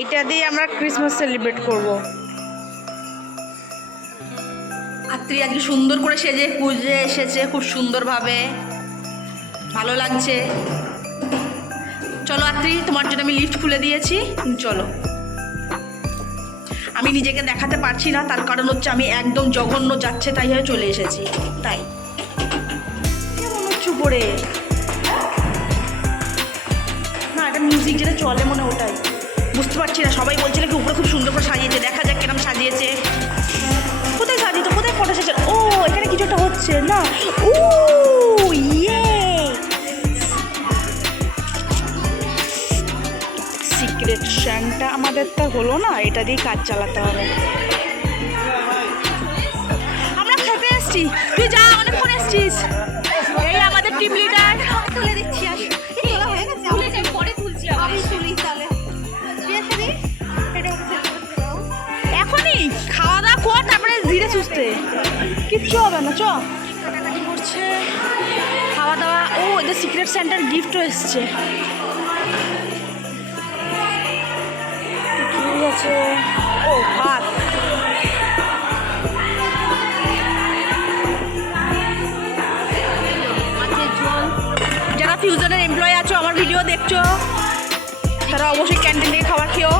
এইটা দিয়ে আমরা ক্রিসমাস সেলিব্রেট করব। আত্রি আজকে সুন্দর করে সেজে পুজে এসেছে খুব সুন্দরভাবে। ভালো লাগছে। চলো আত্রি, তোমার জন্য আমি লিফট খুলে দিয়েছি। চলো। আমি নিজেকে দেখাতে পারছি না, তার কারণ হচ্ছে আমি একদম জঘন্য যাচ্ছে, তাই হয়ে চলে এসেছি। তাই। কেমন উপরে না, এটা মিউজিক যেটা চলে মনে ওটাই। বুঝতে পারছি না, সবাই বলছিল কি উপরে খুব সুন্দর করে সাজিয়েছে, দেখা যাক কিরম সাজিয়েছে। কোথায় সাজিয়েছে কোথায় ফটো এসেছে? ও, এখানে কিছু একটা হচ্ছে, না। ও ইয়ে সিক্রেট শ্যাংটা আমাদের তো হলো না, এটা দিয়ে কাজ চালাতে হবে। আমরা খেতে এসছি। ধীরে সুস্থে কিচ্ছু হবে না চ। করছে? খাওয়া দাওয়া ও এদের সিক্রেট সেন্টার গিফটও এসছে। আছে। ও ভাত। যারা ফিউজনের এমপ্লয়ি আছো আমার ভিডিও দেখছ তারা অবশ্যই ক্যান্টিন থেকে খাবার খেও।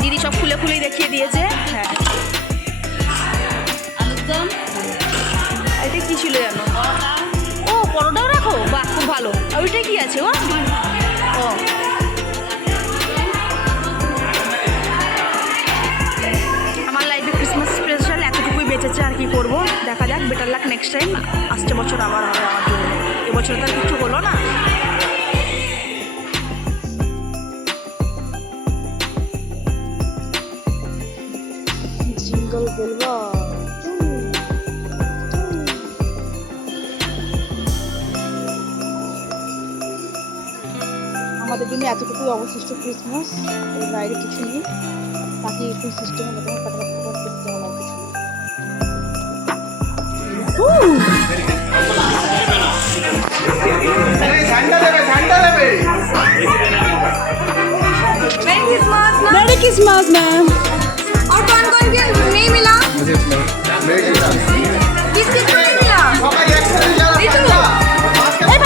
দিদি সব খুলে খুলেই দেখিয়ে দিয়েছে। হ্যাঁ। আলুর দম এটা কি ছিল জানো? ও পরোটাও রাখো? বাহ খুব ভালো। আর ওইটা কি আছে ও ও। আমার লাইফে ক্রিসমাস স্পেশাল এতটুকুই বেঁচেছে আর কি করব? দেখা যাক বেটার লাক নেক্সট টাইম আসছে বছর আবার হবে আমার জন্য। এবছর তো আর কিছু হলো না। জিঙ্গল বলব? জন্য এতটুকুই অবশিষ্ট ক্রিসমাস এর বাইরে কিছু নেই বাকি একটু সিস্টেম হলে তোমার কাটাকাটি করতে হবে আর কিছু নেই। ঠান্ডা দেবে ঠান্ডা দেবে मेरी क्रिसमस ना मेरी क्रिसमस मैम और कौन कौन के नहीं मिला किस किस को नहीं मिला সবাই একসাথে যারা এই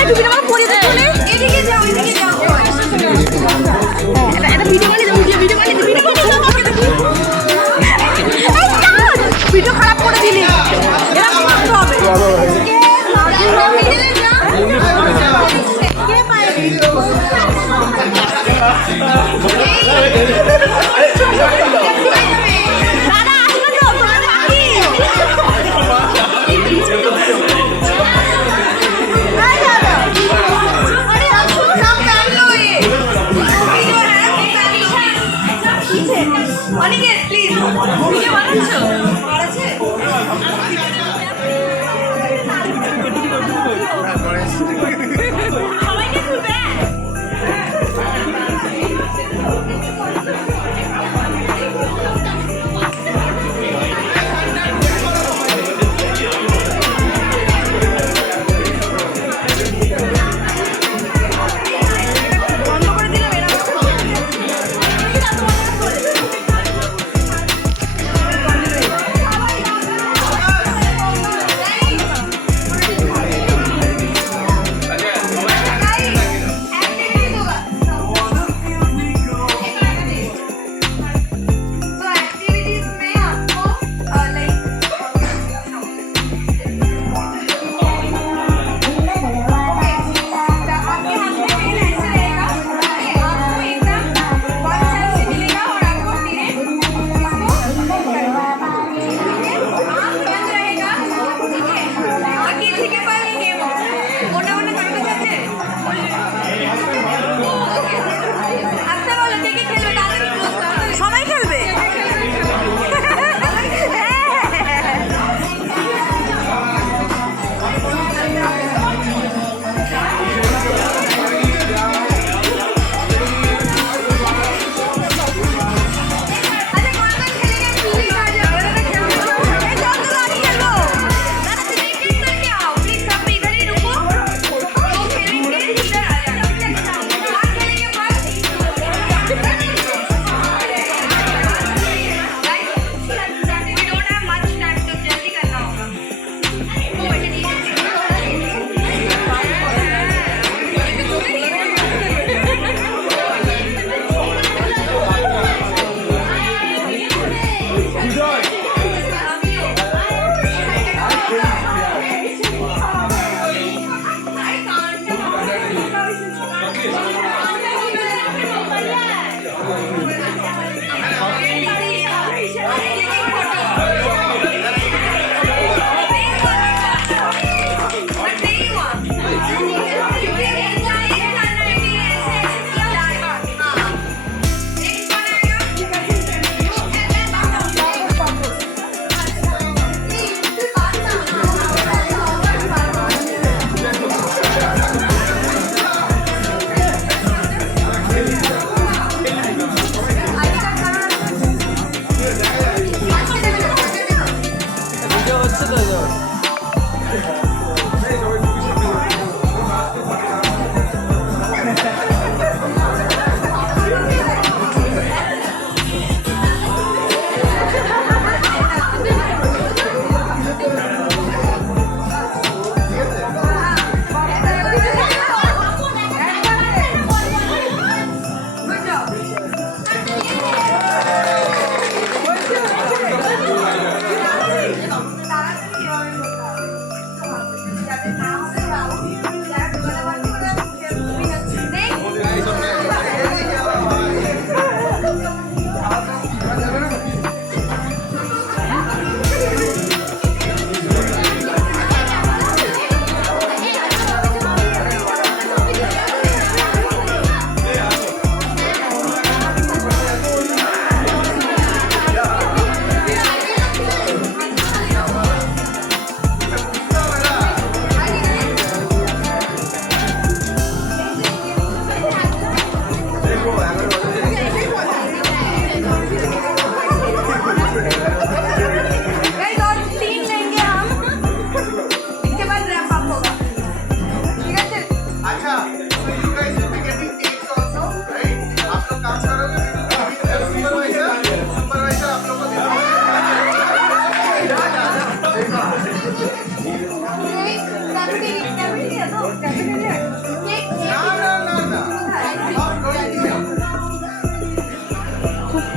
agarro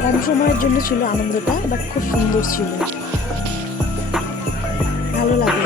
কম সময়ের জন্য ছিল আনন্দটা বাট খুব সুন্দর ছিল। ভালো লাগে।